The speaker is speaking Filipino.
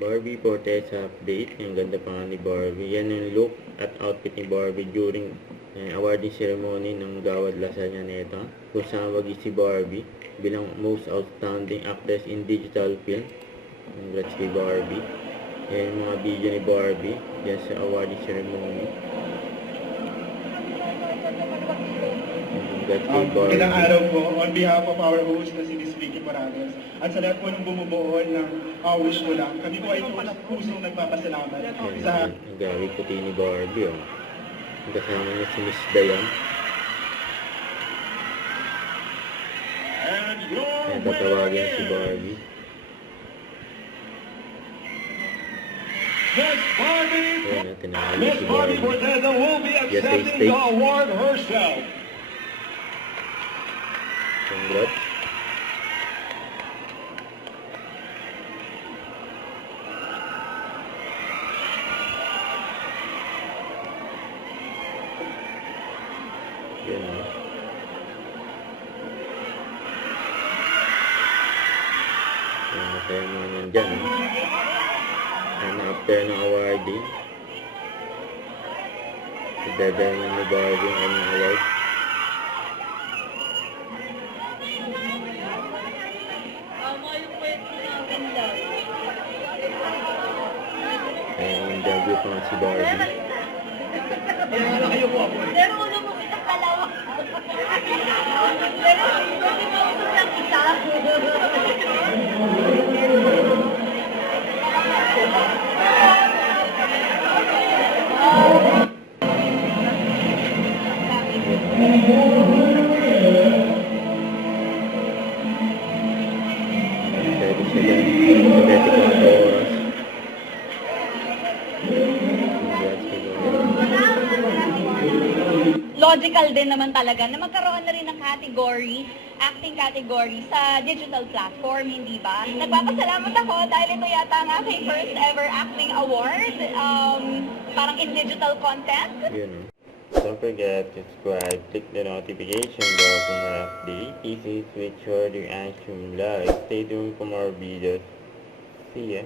Barbie Fortes update. Ang ganda pa nga ni Barbie. Yan yung look at outfit ni Barbie during awarding ceremony ng Gawad Lasanya nito. Kung saan wagi si Barbie bilang most outstanding actress in digital film. Congrats kay Barbie. Yan yung mga video ni Barbie. Yan sa awarding ceremony. Magandang araw po on behalf of our host na si Miss Vicky Morales at sa lahat po ng bumubuo ng Wish Mo Lang. Kami po ay pusong nagpapasalamat sa... Ang gawi puti ni Barbie, oh. Kasama niya si Miss Dayan. Kaya tatawagin si Barbie. Miss Barbie! Ayan, tinawagin Miss si Barbie Barbie. Forteza will be Yes, accepting stage. the award herself. Congrats. Yan, oh. Ayan, masaya mga nandyan, oh. Ayan, after ng awarding, idadala ni Barbie ang kanyang award. Ayan, interview pa nga si Barbie. Pero ulo mo kitang dalawa. Pero hindi mo ulo lang isa. Pwede sila. 24 oras. Congrats kay Barbie. Logical din naman talaga na magkaroon na rin ng category, acting category sa digital platform, hindi ba? Nagpapasalamat ako dahil ito yata ang aking first ever acting award, parang in digital content. Yun, oh. Don't forget to subscribe, click the notification bell for more updates. Easy switch or the action live. Stay tuned for more videos. See ya.